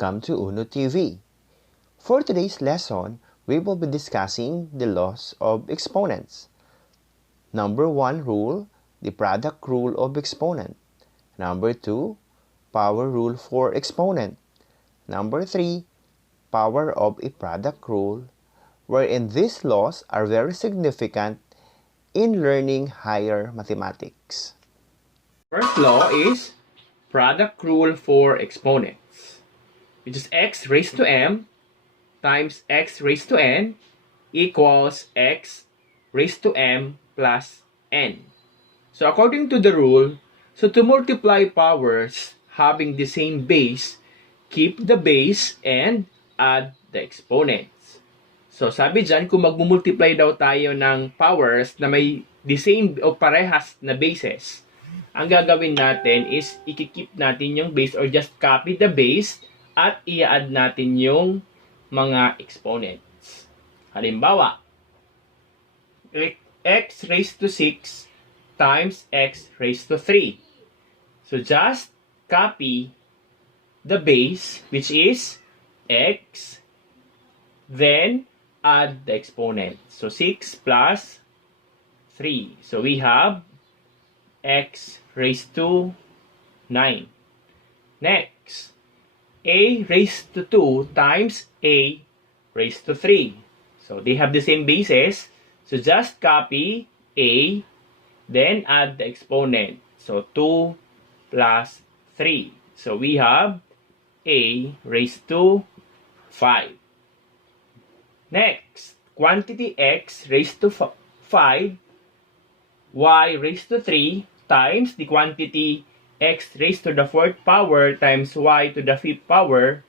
Welcome to UNO TV. For today's lesson, we will be discussing the laws of exponents. Number 1 rule, the product rule of exponent. Number 2, power rule for exponent. Number 3, power of a product rule, wherein these laws are very significant in learning higher mathematics. First law is product rule for exponents, which is x raised to m times x raised to n equals x raised to m plus n. So according to the rule, to multiply powers having the same base, keep the base and add the exponents. So sabi dyan, kung mag-multiply daw tayo ng powers na may the same o parehas na bases, ang gagawin natin is i-keep natin yung base or just copy the base at i-add natin yung mga exponents. Halimbawa, x raised to 6 times x raised to 3. So just copy the base, which is x, then add the exponent. So 6 plus 3. So we have x raised to 9. Next, a raised to 2 times a raised to 3. So they have the same bases. So just copy a, then add the exponent. So 2 plus 3. So we have a raised to 5. Next, quantity x raised to 5, y raised to 3 times the quantity x raised to the 4th power times y to the 5th power.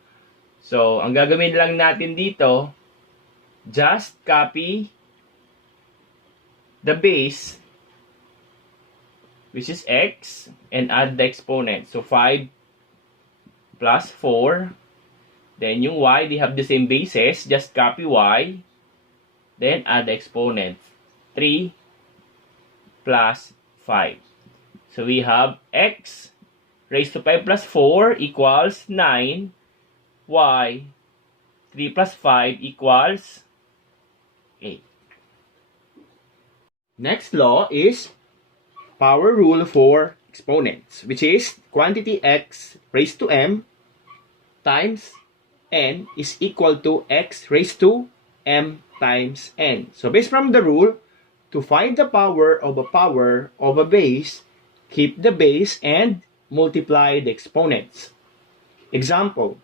So, ang gagawin lang natin dito, just copy the base, which is x, and add the exponent. So, 5 plus 4. Then, yung y, they have the same bases. Just copy y. Then, add the exponent. 3 plus 5. So, we have x raised to 5 plus 4 equals 9. Y, 3 plus 5 equals 8. Next law is power rule for exponents, which is quantity x raised to m times n is equal to x raised to m times n. So based from the rule, to find the power of a base, keep the base and multiply the exponents. Example,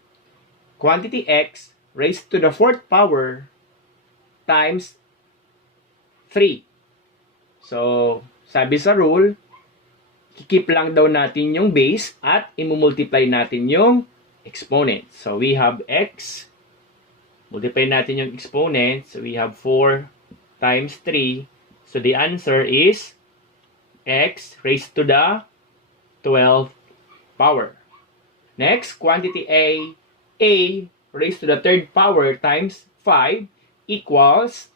quantity x raised to the 4th power times 3. So, sabi sa rule, keep lang daw natin yung base at imumultiply natin yung exponent. So, we have x, multiply natin yung exponent. So, we have 4 times 3. So, the answer is x raised to the 12th power. Next, quantity a raised to the 3rd power times 5 equals,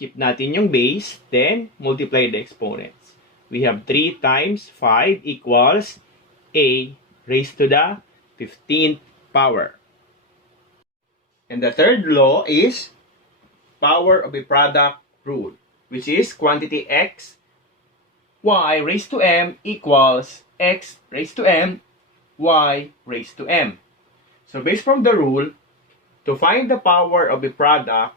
keep natin yung base, then multiply the exponents. We have 3 times 5 equals a raised to the 15th power. And the third law is power of a product rule, which is quantity x, y raised to m equals x raised to m, y raised to m. So based from the rule, to find the power of a product,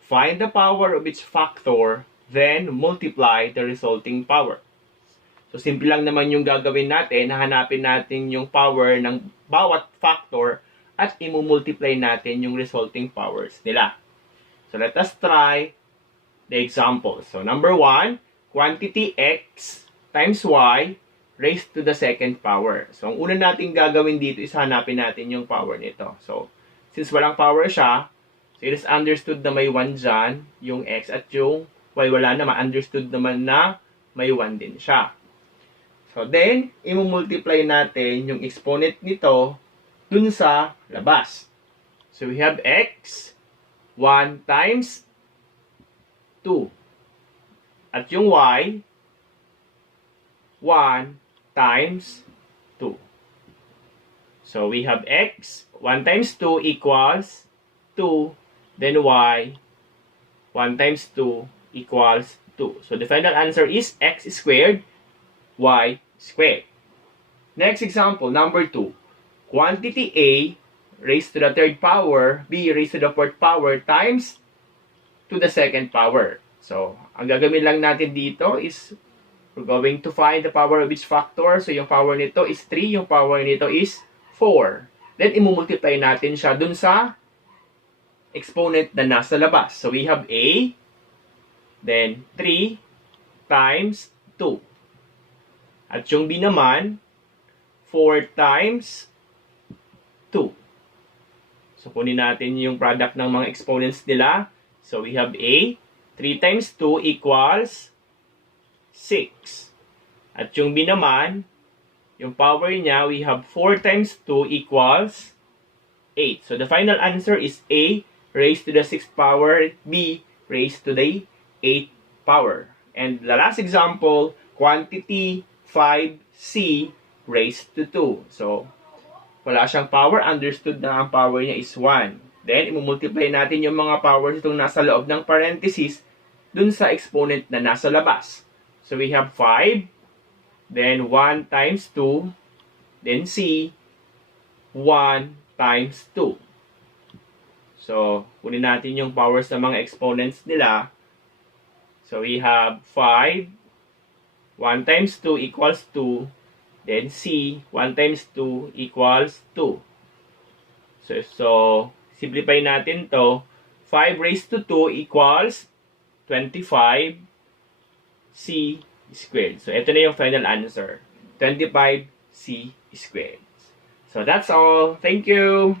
find the power of each factor, then multiply the resulting power. So, simple lang naman yung gagawin natin. Hahanapin natin yung power ng bawat factor at imumultiply natin yung resulting powers nila. So, let us try the example. So, number 1, quantity x times y raised to the 2nd power. So, ang una natin gagawin dito is hanapin natin yung power nito. So, since walang power siya, so it is understood na may 1 dyan, yung x, at yung y wala naman, understood naman na may 1 din siya. So, then, imumultiply natin yung exponent nito dun sa labas. So, we have x, 1 times 2. At yung y, 1 times 2. So we have x, 1 times 2 equals 2. Then y, 1 times 2 equals 2. So the final answer is x squared, y squared. Next example, number 2. Quantity A raised to the third power, B raised to the fourth power times to the second power. So, ang gagawin lang natin dito is we're going to find the power of each factor. So, yung power nito is 3, yung power nito is 4. Then, imumultiply natin siya dun sa exponent na nasa labas. So, we have A, then 3 times 2. At yung B naman, 4 times 2. So, kunin natin yung product ng mga exponents nila. So, we have A, 3 times 2 equals 6. At yung B naman, yung power niya, we have 4 times 2 equals 8. So, the final answer is A raised to the 6th power, B raised to the 8th power. And the last example, quantity 5C raised to 2. So, wala siyang power. Understood na ang power niya is 1. Then, imumultiply natin yung mga powers itong nasa loob ng parenthesis dun sa exponent na nasa labas. So, we have 5. Then, 1 times 2. Then, C. 1 times 2. So, kunin natin yung powers ng mga exponents nila. So, we have 5. 1 times 2 equals 2. Then C, 1 times 2 equals 2. So simplify natin to. 5 raised to 2 equals 25 C squared. So ito na yung final answer. 25 C squared. So that's all. Thank you!